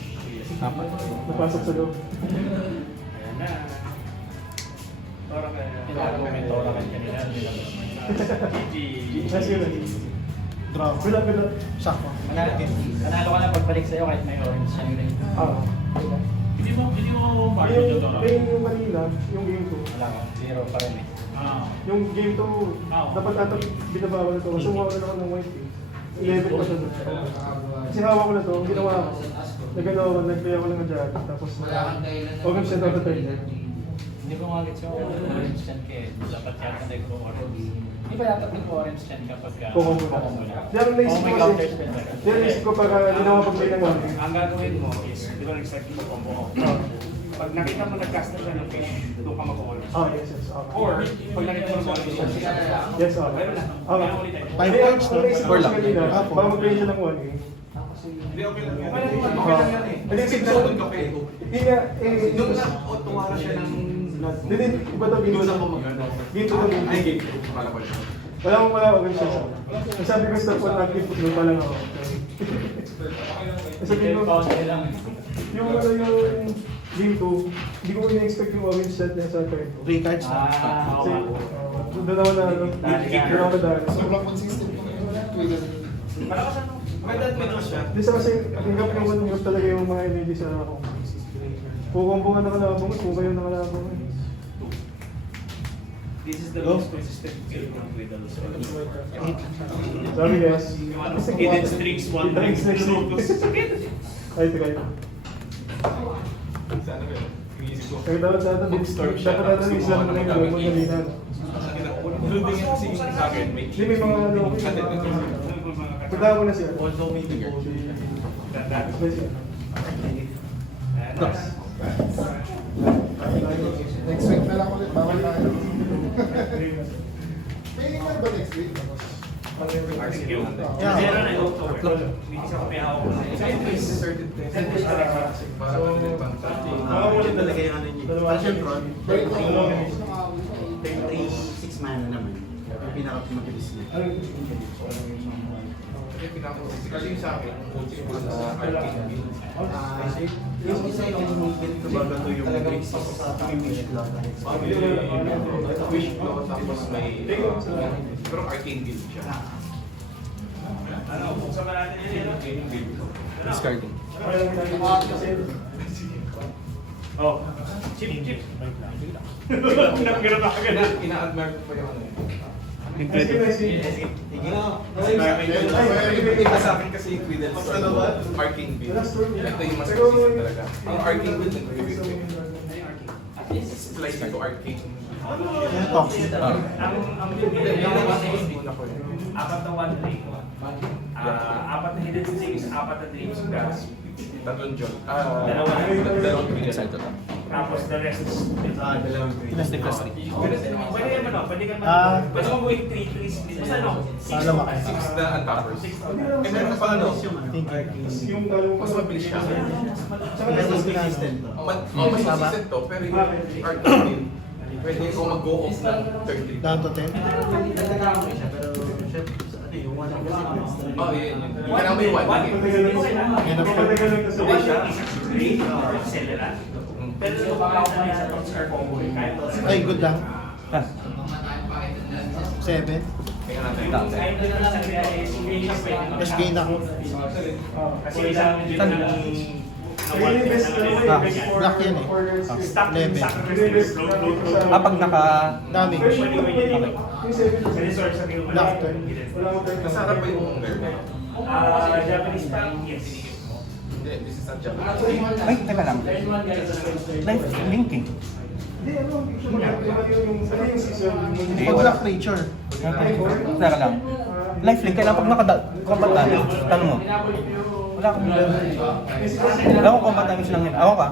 Apat. Napasok sa loob. Ayan na. Tora ka. Kailangan mo may tora ka kanina. GG. Nice yun. Draw. Good luck, good luck. Sakto. Nanalo ka na pagbalik sa'yo kahit may orange siya yun. Ah. Hindi mo mark Yung yung tora. yung Manila, yung game 2. Wala ko, 0 pa rin eh. Yung game 2, dapat ata binabawal na ito. Kasi huwag na ako ng white eh. 11 pa siya doon. Kasi hawak ko na ito, ang ginawa ko. Nagkaya ko lang ng jacket. Tapos, huwag kang siya dapat tayo. Hindi ko nga gets yung orange yan kaya dapat yata nag-orange. Hindi ba dapat nag-orange yan kapag Kukumbo na. Diyan ang naisip may ko counter kasi, spell ba? diyan ang naisip ko pag ginawa pag play ng one. Ang gagawin mo is, di ba nag-start mo combo ko? Pag nakita mo nag-cast na siya ng fish, doon ka mag-orange. Ah, yes, yes. Okay. Or, pag nakita mo nag-orange siya, Yes, okay. meron na. Okay. Meron ulit tayo. Five Hindi, points, ang no? naisip ko Or kasi lang. kanina, Apo. baka mag-play siya ng 1 eh. Hindi, okay lang yan eh. Hindi, isip ko. Hindi nga, eh, Nung tuwara siya ng Hindi, iba daw game 2. Game 2 na game 2. Ay, game. Pala pala. Wala akong siya sa. Sabi ko stop on active football pa lang ako. Sabi ko, lang. yung game 2, hindi ko ina-expect yung orange set niya sa turn 2. 3 cards na. Kasi, doon ako na, doon ako na. Sobrang consistent mo. Twitter. May that middle siya. Hindi sa kasi, hingap talaga yung mga energy sa ako. Kukumbungan nakalabong, kung kayo nakalabong. This is the most consistent game ng Twiddles. Sabi guys, Hidden strings, one Hidden strings, strings. locus. ay, teka yun. Kaya dapat Bookstore siya. dapat natin islam mo na yung magalingan. Including yung singing sa akin. Hindi, may mga ano, punta mo na siya. Although may bigger. Sabay siya. Next week na lang ulit. Bawal tayo. May ilan ba next week? Thank you. Yeah. Meron na yung October. Hindi kasi ako may hawak ko. Mga ulit talaga yung ano niya. Dalawa. Passion front. Break ko. 6 mana naman. Yung pinakamabilis niya. Kasi yung sa akin, coaching ko sa arcade. Yung isa yung Kumbaga to yung talagang sa wish lang. wish flow tapos may pero arcane build siya. Ano, buksan ba natin yun? Arcane build. Discarding. Oh, chip. Pinapagano pa agad. Ina-admire ko pa yung ano. Iba sa akin kasi yung Quiddle arcane build. Ito yung mas consistent talaga. Ang arcane build ng Quiddle splice to arcane. Yung toxic. Ang bibili Yung niya mas kasi una ko yun. apat na one day. Apat na hidden things, apat na dreams gas. Tatlong John. Dalawang Quiddle. Excited ako. Tapos the rest is Plus 3 plus 3. Pwede ka ano, pwede ka pwede mo buhay 3 trees. Basta ano, Alam mo kayo. 6 na untappers. Eh meron ka pa ano? Yung talong Mas mabilis siya. Tsaka Mas mas consistent. Mas consistent to, pero yung arcane build, pwede ko mag-go off ng third trip. Down to 10. Oh, yun. Kailangan mo yung one game. Matagal lang kasi. Hindi siya. Pero baka ako na sa tops are combo kahit Ay, good lang. Ah, 7. Tingnan natin. kahit doon lang sa kaya is hindi Mas gain ako. kasi isang Saan? Black yan eh. stock Level. pag naka... Damage. Black turn. Masarap ba yung meron? Japanese tank, yes. Hindi, this is not Japanese. Ay, teka lang. Life linking. Hindi, ano yung season? Pag black creature. Teka lang. Life link, kailangan pag naka-combat damage. Tanong mo. Wala akong... Wala akong combat damage lang yun. Ako ka?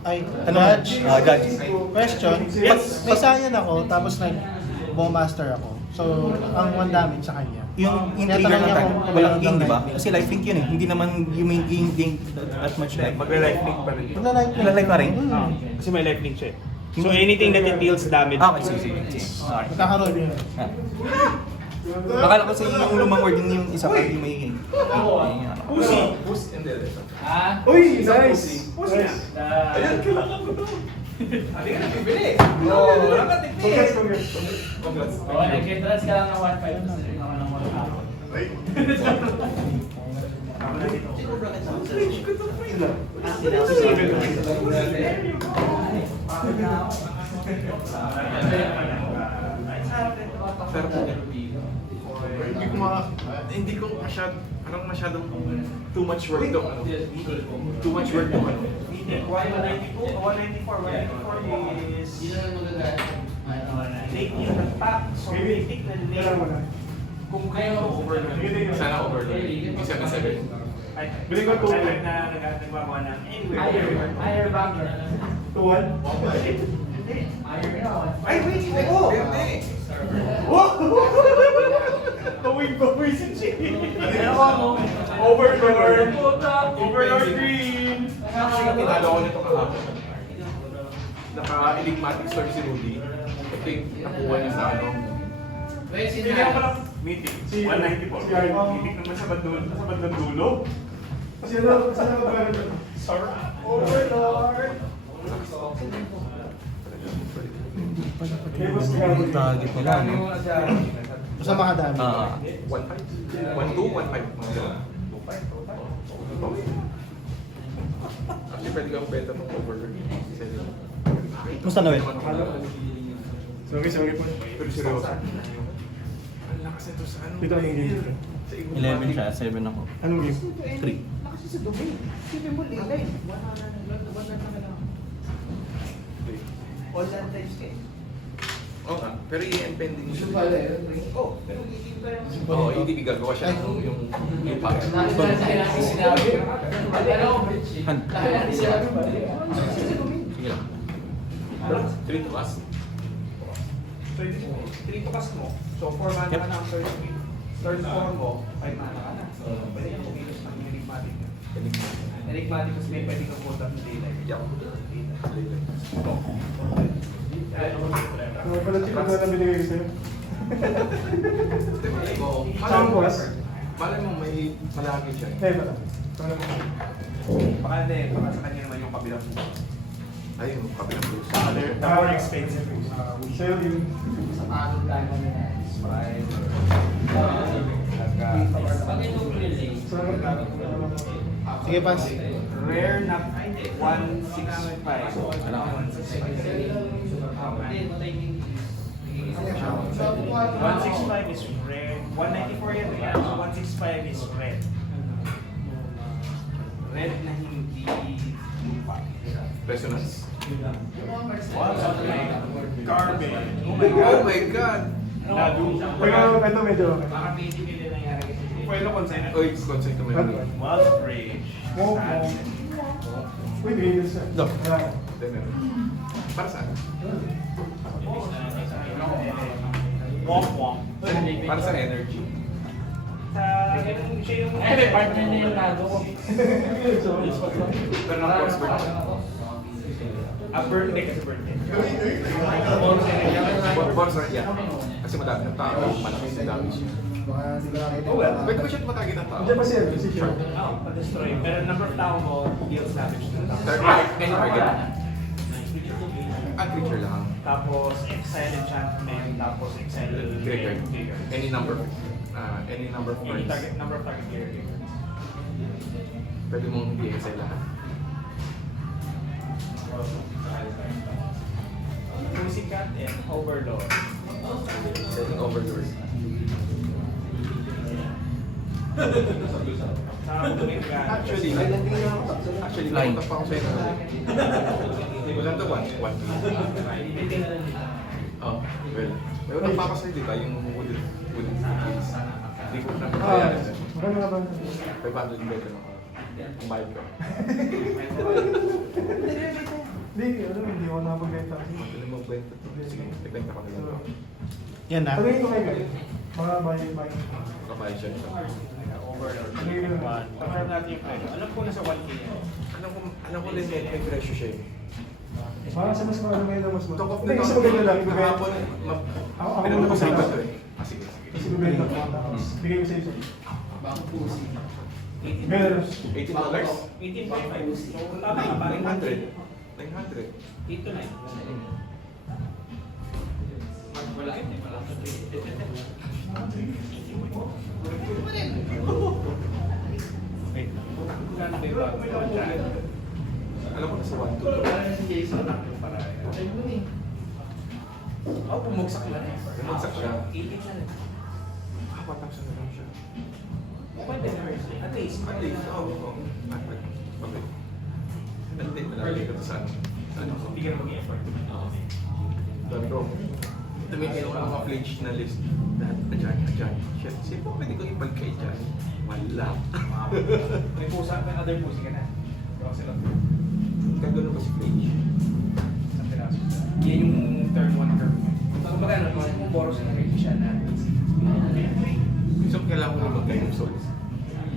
Ay, Ano? judge. Judge. Question. May Saiyan ako, tapos nag-Bowmaster ako. So, ang 1 damage sa kanya. Yung trigger Tinatanong ng niya time, kung walang meron gain, di ba? ng Kasi life link yun eh. Hindi naman yung main gain that much life. Magre-life link pa rin. Magla-life link. Magla-life pa rin? Kasi may life link siya eh. So anything that it deals damage. Ah, okay, sige. Okay. Magkakaroon yun. Ah. Akala ko sa yung lumang word yung isa pa yung may gain. Pussy! Pussy and the rest. Uy, nice! Nice. Ayun, kailangan ko to. Hindi ka nabibili. Congrats, congrats. Congrats. Nag-entrance ka lang ng 1.5 tapos naman ng 1.5. Pero hindi ko parang masyadong too much work to ano. Too much work to ano. 194 is late in the pack, so we take the Kailangan mo na. kung kayo overload. Sana overload. Yung 7-7. Bili ko 2. na nagagawa ng anywhere. Higher banker. 2-1. Hindi. Higher nga. Ay, wait! Oh! Pwede. Tawig si Chi. Ano ba mo? Overlord. Puta! Overlord Green. Actually, tinalo ko nito kahapon. Naka-enigmatic storm si Rudy. Ito yung nakuha niya sa ano. Wait, Hindi ako lang meeting. 194. Si Arno. Meeting naman sa bandang dulo. Kasi ano, saan ako ba? Sorry. Overlord. Yung target nila, no? Basta makadami. Ah. 1-5. 1-2, 1-5. Mga ganun. Okay. Actually, pwede kang beta ng overlord. Musta na, Wel? Sorry po. Pero seryoso. Ang lakas nito sa ano. Dito ang game. Sa ibang 11 siya, 7 ako. Anong game? 3. Oo nga, pero i-impending siya. Oh, Oo, hindi gagawa siya ng yung impact. Han. Sige lang. 3 to us. So, 3 to cast mo. So, 4 mana Yep. ka na ang third speed. Third 4 mo, 5 mana ka na. So, pwede kang kumilos ng enigmatic. Enigmatic kasi may pwede kang pull up ng daylight. Yeah. Ano pala Chi, pagka na binigay ko sa'yo? Malay mo, Saan ko? malay mo may malaki siya. Eh, pala. Ano mo? Baka sa kanya naman yung kabilang puso. Ay, yung kabilang puso. The more expensive puso. Sa'yo din. Sa pagod tayo mo nila. Pag ino-relay, Sige, Pas. Rare na 165. Ano? 165 is rare. 194 yan eh. So 165 is red. Red na hindi lupa. Resonance. Garbage. Oh my God! Pero ito medyo okay. baka 20 million nangyari kasi. Puwelo consignment. Oy, consent to my Wild Bridge. Uy, ganyan siya. No. Wala. Para saan? Womp womp. Para sa energy. Sa siya yung Partner na yung lago ko. Pero ng course birthday. birthday kasi birthday. Sponsor, yeah. Kasi madami ng tao, malaki sa dami siya. Oh well. Pwede ba siya tumatagin ng tao? Diyan pa siya, si Sean. Pa-destroy. Pero number of tao mo, deals damage na Third part, any target. Ang creature lang. Tapos exile enchantment, tapos exile Graveyard. trigger. Any number of Any cards. target, number of target trigger. Pwede mong hindi exile lahat. Pussycat and Overlord. Setting overlord. Saka tumingin ka. Actually, Line. napunta pa ako sa'yo. Wala to one. Oh, well. May unang pa ako sa'yo, di ba? Yung wooden keys. Hindi ko na Ah, pagkayaran. maganda nga ba? 500 better ako. Ang bayad ko. Hindi ako nakapag-benta. Ano mo kwento to? Sige, ibenta ko na lang. to. Yan na. Tanungin ko kayo. Mga bayan. Kapayan siya. Overlord. Confirm natin yung presyo. Alam ko nasa 1K yan. Alam ko din may presyo siya eh. Para sa mas ano may mas mo. Talk of Hindi, kasi maganda lang. Ibibenta. Kahapon, Ako muna pinag-usapan mag-isa. to eh. Ah, sige, sige. Kasi bibenta ko. Tapos bigay ko sa isa. Baka pusi. Meron. $18? 18.5. So, tama ka. Parang 900. 900. 8 to 9. Wala yun eh, wala. Magkano ba yung bago mo dyan? Alam ko na sa 1, 2. Parang si Jason lang yung paraya. Oh, bumagsak na rin. Bumagsak siya. 18 na rin. Ah, 1,000 na lang siya. Pwede na rin. At least. At least, oo. Okay. Hindi, malalagay ko to sa ano. Sa ano ko. Hindi ka na mag-effort. Sabi ko, tumingin ako ng mga pledge na list. Lahat, adyan. Shit, sino pwede ko ipag kay dyan? Wala. May pusa, may other pusi ka na. Yung sila. Kagano ba si pledge? Sa piraso. Yan yung turn 1 curve. So, kumbaga, kung boros na rin siya na So, kailangan ko na mag-guide ng souls.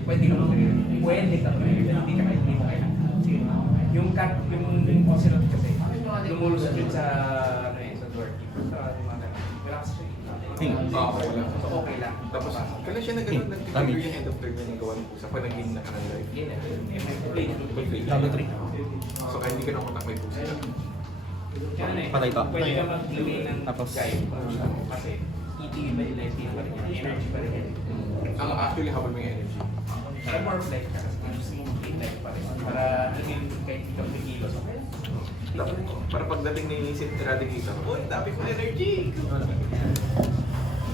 pwede ka mag-rin. Pwede ka mag-rin. Hindi ka kahit hindi mo kailangan. Sige. Yung Ocelot kasi, lumulusot yun sa, ano eh, sa door keeper. Sa mga ganun. Relax siya. Oo, okay lang. So, okay lang. Tapos, kailan siya nag-trigger yung end of turn niya ng gawa ng pusa pag nag-in na ka ng life? Yun eh. May play. May play. Double 3. So, kaya hindi ka na kontak may pusa. Kaya ano eh. Patay pa. Pwede ka mag-play ng Tapos- guide. Kasi, ETV pa rin, ETV pa rin. Energy pa rin. Ang actually, habang may energy. Kaya more of life ka. Kasi gusto mo mag-play life pa rin. Para, naging kahit hindi ka kilos. Okay? Dapat ko. Para pagdating na inisip ni Radicator, uy, dami ko energy!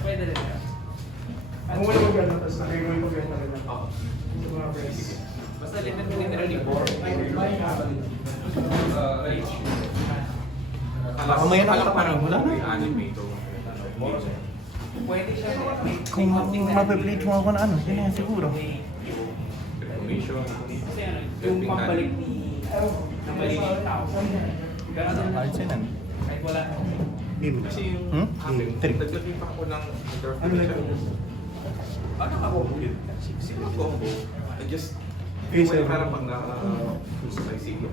Pwede rin ka. Kung wala mag-benta, tapos nakikita yung pag-benta rin lang. Oo. Sa mga friends. Basta limit mo literally 4. Baka may nakita pa rin, wala na. May anime ito. Pwede siya. Kung mape-plate mo ako na ano, yun na siguro. Information. Kasi ano, yung pambalik ni ng maliit tao. Ganun din. Kahit sinan. Kahit wala. Kasi yung Hmm? Three. nagdating pa ako ng Ano lang yun? Ano ako yun? Sino combo? I just Face parang pag na sige.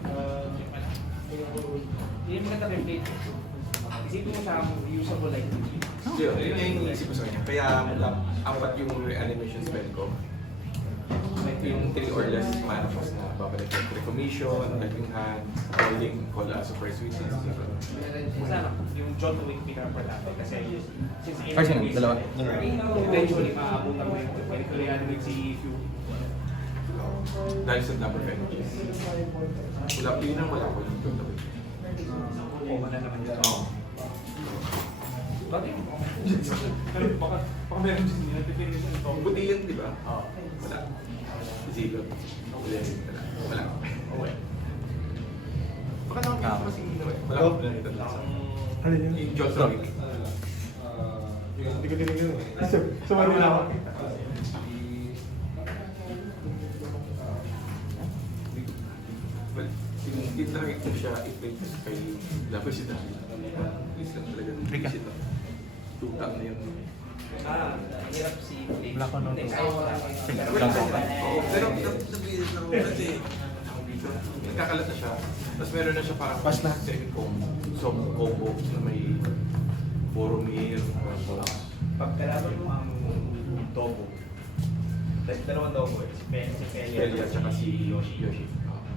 Hindi mo nata replate. Isipin mo siya usable like Yun yung iniisip ko sa kanya. Kaya apat yung animation spell ko. Yung 3 or less managers na babalik yung recognition, helping hand, calling, call as surprise witness. Sana, yung John Wick pinaka-importante kasi since Arsenal, dalawa. eventually maabutan mo yung pwede ko reanimate si Hugh. Dahil sa number of energies. Wala, yun ang wala ko yung John Wick. Oo, na naman yun. Oo. Bakit? Baka meron din nila, tipirin sa ito. Buti yun, di ba? Oo. Wala. Zero. Wala. Okay. Baka nakakita kasi wala ko pinakita lang sa... Ano yun? Yung John Wick. Hindi ko tinigil. Sumali na ako. Well, yung direct ko siya effect kay Lapo si Dami. Please lang talaga. Please ito. Tutang na yun. Hirap si Blake. Wala ko nun. Next time, wala ko. Oo, pero nabilis lang ako kasi dito, nagkakalat na siya. Tapos meron na siya parang Pas na. second combo na may Boromir. Pagkalaban mo ang Dobo, like dalawang Dobo, si Pelia at saka si Yoshi.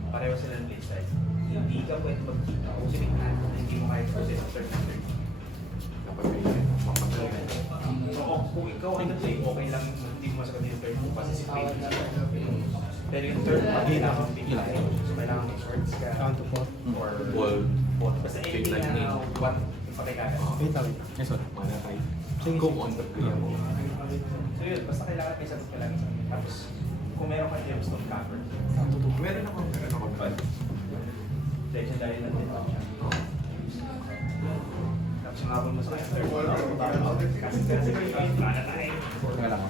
pareho sila ng play size. Hindi ka pwede magkita kung sinignan na hindi mo kaya process after number. Dapat may mapagaling. So kung ikaw ang nag-play, okay lang hindi mo masagot yung third mo kasi si play. Pero yung third mo, kailangan mo bigay. So kailangan may shorts ka. Count to 4. Or Ball. basta anything na one yung pakikagan. Wait lang. Yes, sir. Mana tayo. Sige. Go on the play mo. So yun, basta kailangan may sagot ka lang. Tapos kung meron ka gemstone cover, Meron ako. legendary na din. Tapos yung habol mo sa kanya, third mo. Kasi para tayo. Teka lang.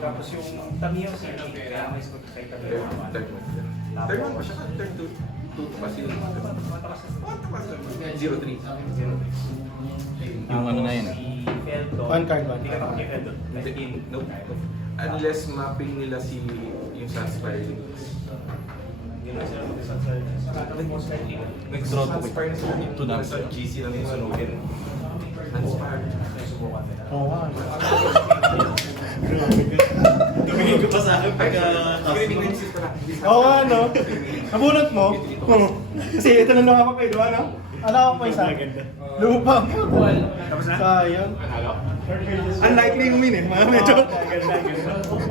Tapos yung Tamiyo, kaya may sagot kay Tamiyo. Third one pa siya. Third two pa sila. Matakas na 0-3. Yung ano na yun. Si Feldo. One card, one. Hindi ka naman kay Feldo. Nope. Unless mapping nila si yung Sunspire. Hindi na sila mag-sunset. Most likely. Nag-draw to Sunspire na sila. Two na. Sa GC lang yung sunugin. Sunspire. Subukan nila. Oo nga. Tumingin ko pa sa akin pagka... Oo nga, no? Nabunot mo? Kasi ito na lang ako kayo, ano? Alam ko pa isa. Lupa mo. Tapos na? Sayang. Ano? Unlikely yung win eh. Mga medyo.